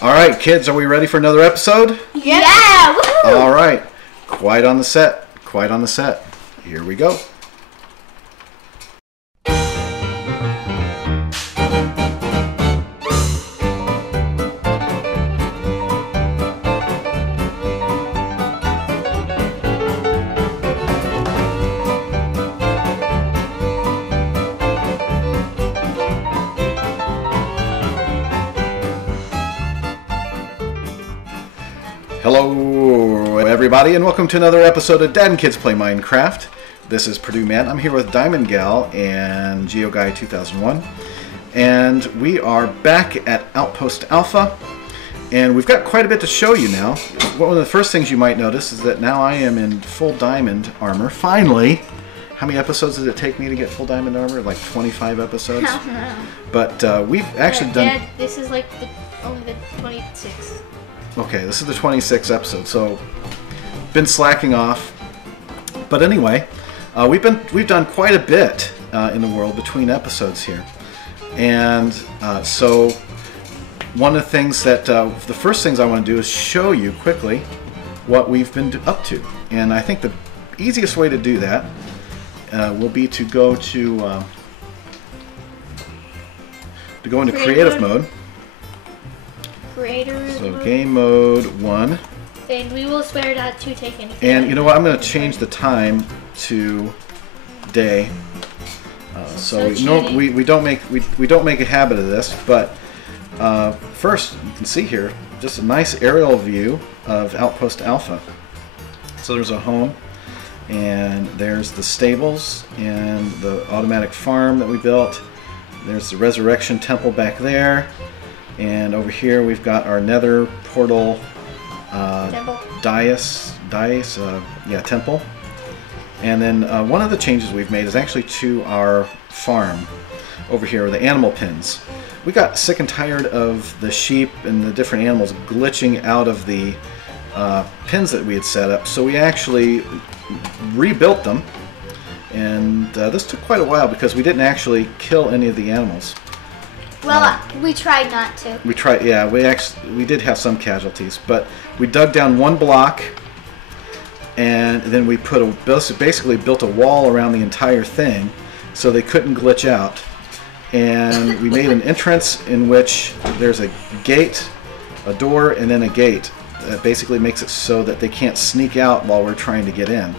All right, kids, are we ready for another episode? Yeah! Woohoo! All right. Quiet on the set. Quiet on the set. Here we go. Hello, everybody, and welcome to another episode of Dad and Kids Play Minecraft. This is PurdueMatt. I'm here with Diamond Gal and GeoGuy 2001, and we are back at Outpost Alpha, and we've got quite a bit to show you now. One of the first things you might notice is that now I am in full diamond armor. Finally! How many episodes did it take me to get full diamond armor? Like 25 episodes? I don't know. But we've actually done... Yeah, this is like only the 26th. Okay, this is the 26th episode, so been slacking off. But anyway, we've done quite a bit in the world between episodes here, and so one of the things that the first things I want to do is show you quickly what we've been up to, and I think the easiest way to do that will be to go into creative mode. So game mode 1. And we will swear not to take any. And you know what? I'm going to change the time to day. So we don't make a habit of this, but first you can see here just a nice aerial view of Outpost Alpha. So there's a home, and there's the stables and the automatic farm that we built. There's the resurrection temple back there. And over here we've got our nether portal temple. And then one of the changes we've made is actually to our farm over here, the animal pens. We got sick and tired of the sheep and the different animals glitching out of the pens that we had set up, so we actually rebuilt them. And this took quite a while because we didn't actually kill any of the animals. Well, we tried not to. We tried, yeah. We did have some casualties, but we dug down one block, and then we basically built a wall around the entire thing, so they couldn't glitch out. And we made an entrance in which there's a gate, a door, and then a gate that basically makes it so that they can't sneak out while we're trying to get in.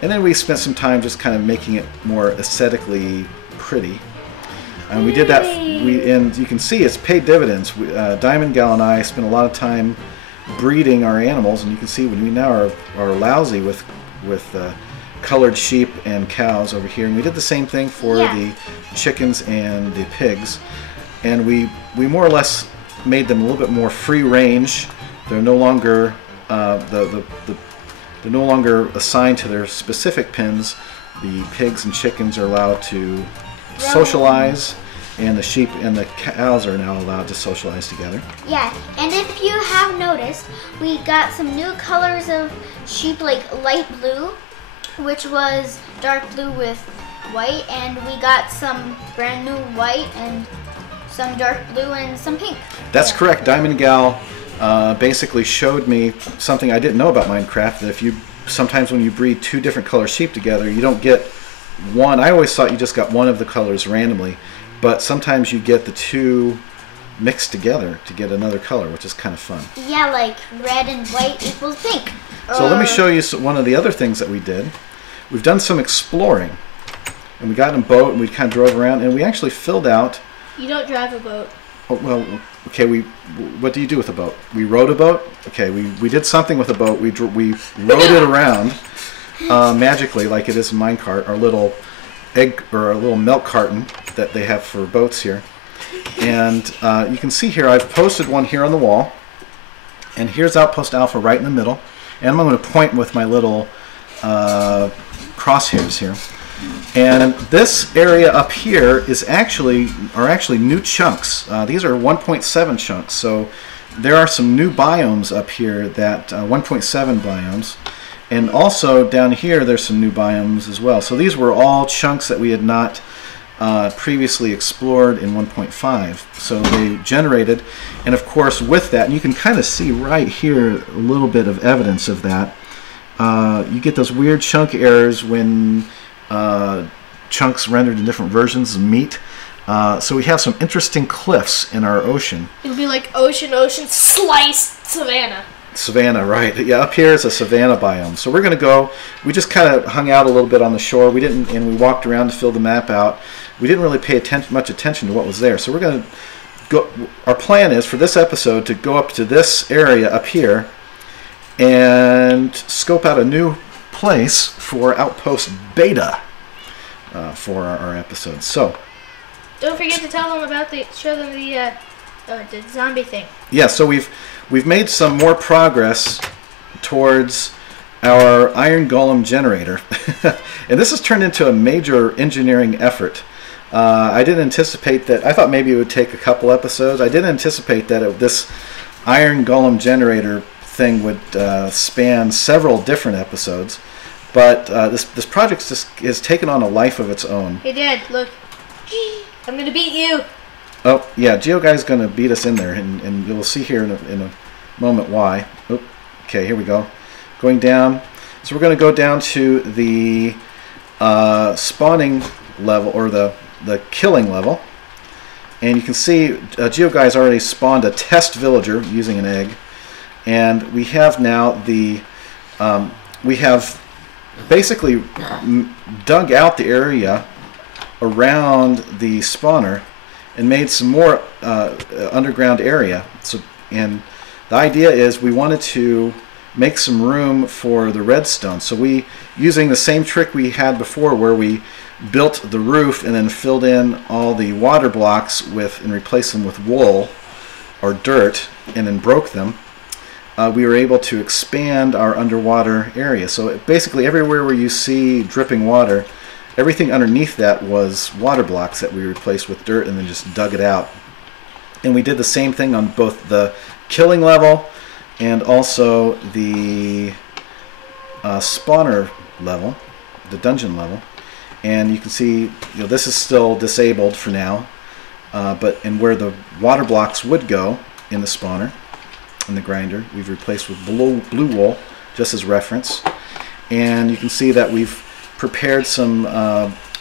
And then we spent some time just kind of making it more aesthetically pretty. And we did that, and you can see it's paid dividends. Diamond Gal and I spent a lot of time breeding our animals, and you can see we now are lousy with colored sheep and cows over here. And we did the same thing for the chickens and the pigs, and we more or less made them a little bit more free range. They're no longer they're no longer assigned to their specific pens. The pigs and chickens are allowed to socialize, and the sheep and the cows are now allowed to socialize together. Yeah, and if you have noticed, we got some new colors of sheep, like light blue, which was dark blue with white, and we got some brand new white and some dark blue and some pink. That's correct. Diamond Gal basically showed me something I didn't know about Minecraft, that sometimes when you breed two different color sheep together, you don't get one. I always thought you just got one of the colors randomly, but sometimes you get the two mixed together to get another color, which is kind of fun. Yeah, like red and white equals pink. So let me show you one of the other things that we did. We've done some exploring, and we got in a boat and we kind of drove around, and we actually filled out... You don't drive a boat. Oh, well, okay, what do you do with a boat? We rowed a boat? Okay, we did something with a boat. We rowed it around magically, like it is in minecart, our little our little milk carton that they have for boats here. And you can see here, I've posted one here on the wall, and here's Outpost Alpha right in the middle, and I'm going to point with my little crosshairs here. And this area up here are actually new chunks. These are 1.7 chunks, so there are some new biomes up here, that 1.7 biomes. And also down here there's some new biomes as well. So these were all chunks that we had not previously explored in 1.5. So they generated, and of course with that, and you can kind of see right here a little bit of evidence of that. You get those weird chunk errors when chunks rendered in different versions meet. So we have some interesting cliffs in our ocean. It'll be like ocean, sliced savannah. Savannah, right. Yeah, up here is a savanna biome. So we're going to go, we just kind of hung out a little bit on the shore. We didn't, and we walked around to fill the map out. We didn't really pay much attention to what was there. So we're going to go, our plan is for this episode to go up to this area up here and scope out a new place for Outpost Beta for our episodes. So don't forget to tell them about show them the zombie thing. Yeah, so we've made some more progress towards our Iron Golem generator, and this has turned into a major engineering effort. I didn't anticipate that. I thought maybe it would take a couple episodes. I didn't anticipate that this Iron Golem generator thing would span several different episodes, but this project just has taken on a life of its own. Hey Dad, look, I'm gonna beat you. Oh yeah, GeoGuy's going to beat us in there, and you'll see here in a moment why. Oh, okay, here we go. Going down. So we're going to go down to the spawning level, or the killing level. And you can see GeoGuy's already spawned a test villager using an egg. And we have now the... we have basically dug out the area around the spawner and made some more underground area. So, and the idea is we wanted to make some room for the redstone. So we, using the same trick we had before where we built the roof and then filled in all the water blocks with and replaced them with wool or dirt and then broke them, we were able to expand our underwater area. So basically everywhere where you see dripping water, everything underneath that was water blocks that we replaced with dirt and then just dug it out. And we did the same thing on both the killing level and also the spawner level, the dungeon level. And you can see, this is still disabled for now, and where the water blocks would go in the spawner, in the grinder, we've replaced with blue wool, just as reference. And you can see that we've prepared some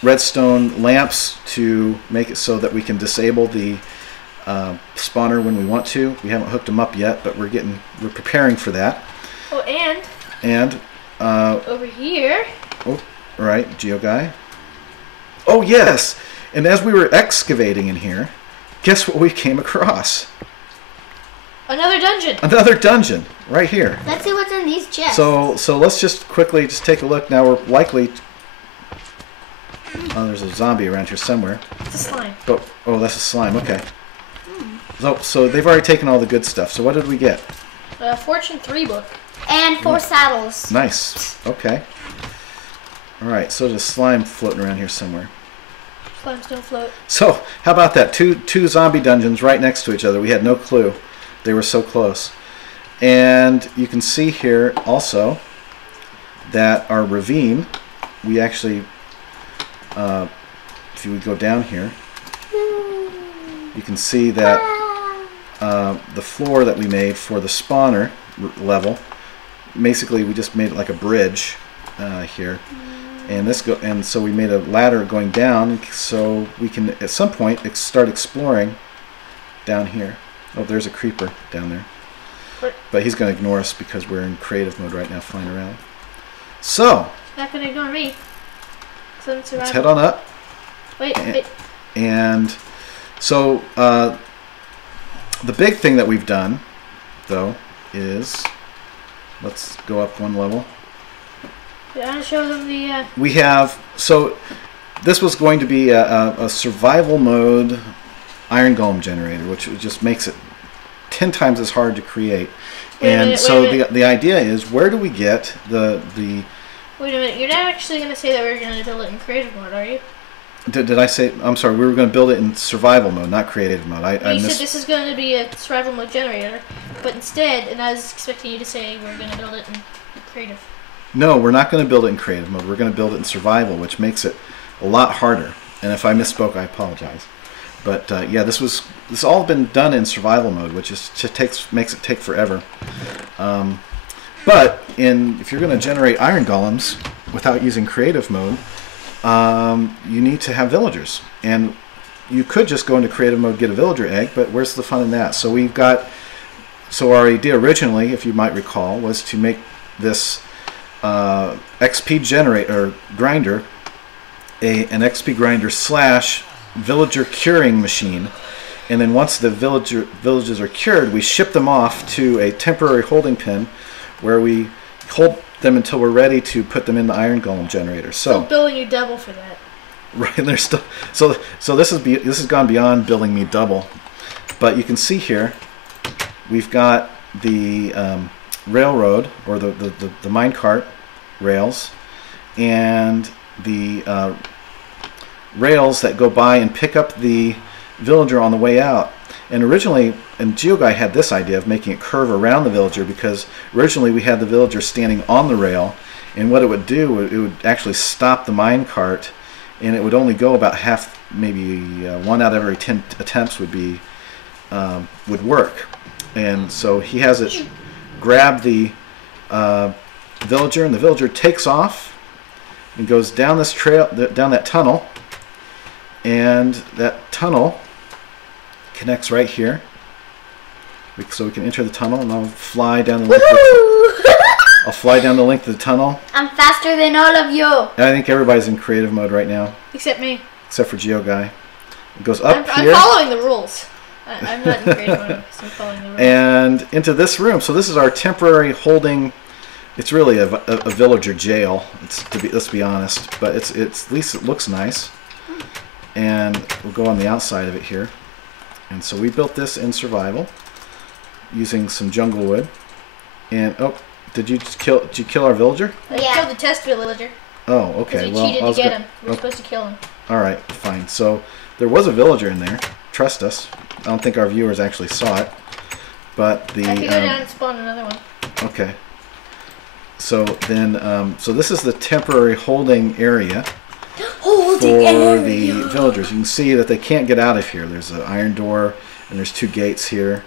redstone lamps to make it so that we can disable the spawner when we want to. We haven't hooked them up yet, but we're preparing for that. Oh, and over here. Oh, right, GeoGuy. Oh yes, and as we were excavating in here, guess what we came across? Another dungeon. Another dungeon, right here. Let's see what's in these chests. So let's just quickly take a look. Now we're likely... Oh, there's a zombie around here somewhere. It's a slime. Oh, that's a slime. Okay. So they've already taken all the good stuff. So what did we get? Fortune 3 book. And 4 saddles. Nice. Okay. All right. So there's a slime floating around here somewhere. Slimes don't float. So how about that? Two zombie dungeons right next to each other. We had no clue. They were so close. And you can see here also that our ravine, we actually, if you would go down here, you can see that the floor that we made for the spawner level, basically we just made it like a bridge here. And so we made a ladder going down so we can at some point start exploring down here. Oh, there's a creeper down there. But he's going to ignore us because we're in creative mode right now, flying around. So, not going to ignore me. let's head on up. Wait. And so, the big thing that we've done, though, is... Let's go up one level. I want to show them the... We have... So, this was going to be a survival mode Iron Golem generator, which just makes it 10 times as hard to create. The idea is, where do we get the... Wait a minute, you're not actually going to say that we're going to build it in creative mode, are you? Did I say... I'm sorry, we were going to build it in survival mode, not creative mode. You said this is going to be a survival mode generator, but instead, and I was expecting you to say we're going to build it in creative. No, we're not going to build it in creative mode. We're going to build it in survival, which makes it a lot harder. And if I misspoke, I apologize. But yeah, this all been done in survival mode, which is makes it take forever. But if you're going to generate iron golems without using creative mode, you need to have villagers. And you could just go into creative mode, get a villager egg, but where's the fun in that? So our idea originally, if you might recall, was to make this XP generator grinder an XP grinder / villager curing machine, and then once the villages are cured, we ship them off to a temporary holding pen where we hold them until we're ready to put them in the iron golem generator. So still billing you double for that. Right, and there's still so this has gone beyond billing me double, but you can see here we've got the railroad or the minecart rails and the rails that go by and pick up the villager on the way out. And originally, GeoGuy had this idea of making it curve around the villager, because originally we had the villager standing on the rail, and what it would do, it would actually stop the minecart, and it would only go about half, maybe 1 out of every 10 attempts would work. And so he has it grab the villager, and the villager takes off and goes down this trail, down that tunnel, and that tunnel connects right here, so we can enter the tunnel, and I'll fly down the length. I'll fly down the length of the tunnel. I'm faster than all of you. And I think everybody's in creative mode right now, except me. Except for GeoGuy. It goes up I'm here. I'm following the rules. I'm not in creative mode, so I'm following the rules. And into this room. So this is our temporary holding. It's really a villager jail. Let's be honest, but it's at least it looks nice. And we'll go on the outside of it here. And so we built this in survival using some jungle wood. And did you kill our villager? I killed the test villager. Oh, okay. Because we cheated to get him. We were supposed to kill him. All right, fine. So there was a villager in there. Trust us. I don't think our viewers actually saw it, but I can go down and spawn another one. Okay. So then, so this is the temporary holding area for the villagers. You can see that they can't get out of here. There's an iron door, and there's 2 gates here.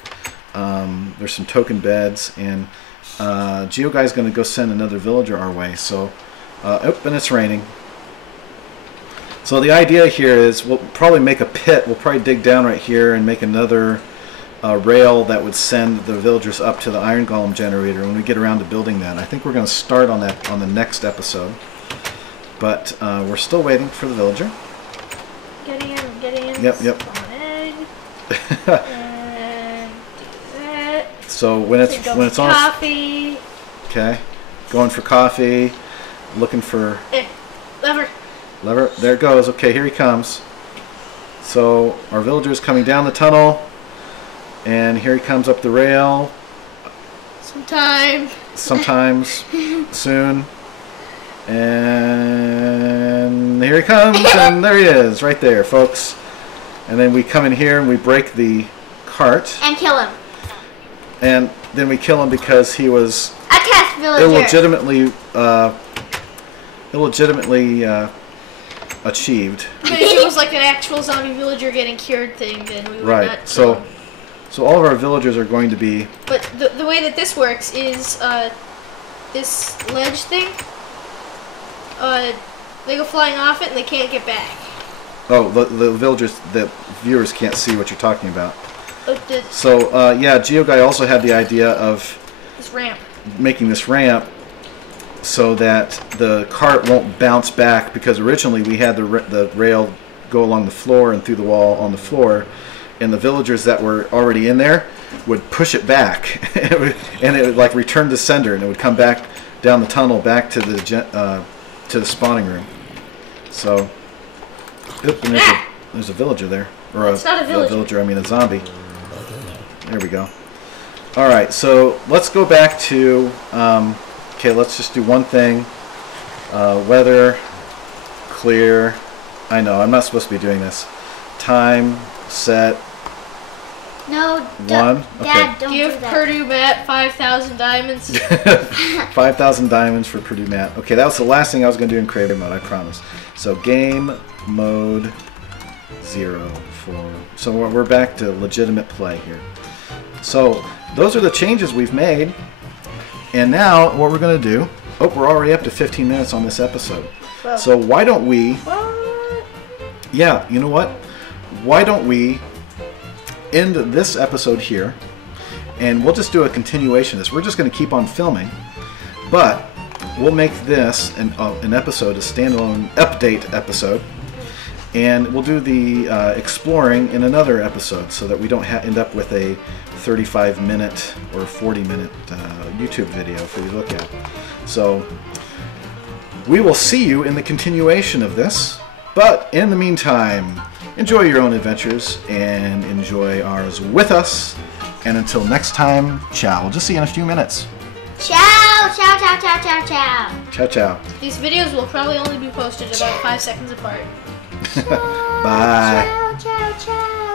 There's some token beds, and GeoGuy's going to go send another villager our way. So, and it's raining. So the idea here is we'll probably make a pit. We'll probably dig down right here and make another rail that would send the villagers up to the iron golem generator when we get around to building that. I think we're going to start on that on the next episode. But we're still waiting for the villager. Getting in. Yep. Spawn egg. And do that. So when it's on coffee. Okay. Going for coffee. Looking for Lever. There it goes. Okay, here he comes. So our villager is coming down the tunnel, and here he comes up the rail. Sometimes soon. And here he comes, and there he is, right there, folks. And then we come in here and we break the cart. And kill him. And then we kill him because he was a test villager. illegitimately achieved. But if it was like an actual zombie villager getting cured thing, then we would not kill him. So all of our villagers are going to be... But the way that this works is this ledge thing, they go flying off it and they can't get back. Oh, the villagers, the viewers can't see what you're talking about. So, yeah, GeoGuy also had the idea of this ramp. Making this ramp so that the cart won't bounce back, because originally we had the rail go along the floor and through the wall on the floor, and the villagers that were already in there would push it back, and it would like return to sender, and it would come back down the tunnel back to the spawning room. So, and there's a villager there, or it's not a villager. I mean a zombie. There we go. All right, so let's go back to. Okay, let's just do one thing. Weather, clear. I know, I'm not supposed to be doing this. Time, set, No, One? Dad, don't Give do that. PurdueMatt 5,000 diamonds. 5,000 diamonds for PurdueMatt. Okay, that was the last thing I was going to do in creative mode, I promise. So game mode 0 for... So we're back to legitimate play here. So those are the changes we've made. And now what we're going to do... Oh, we're already up to 15 minutes on this episode. Well, So why don't we... what? Yeah, you know what? Why don't we end this episode here, and we'll just do a continuation of this. We're just going to keep on filming, but we'll make this an episode, a standalone update episode, and we'll do the exploring in another episode so that we don't end up with a 35-minute or 40-minute YouTube video for you to look at. So we will see you in the continuation of this, but in the meantime, enjoy your own adventures and enjoy ours with us. And until next time, ciao. We'll just see you in a few minutes. Ciao, ciao, ciao, ciao, ciao, ciao. Ciao, ciao. These videos will probably only be posted about 5 seconds apart. Bye. Ciao, ciao, ciao.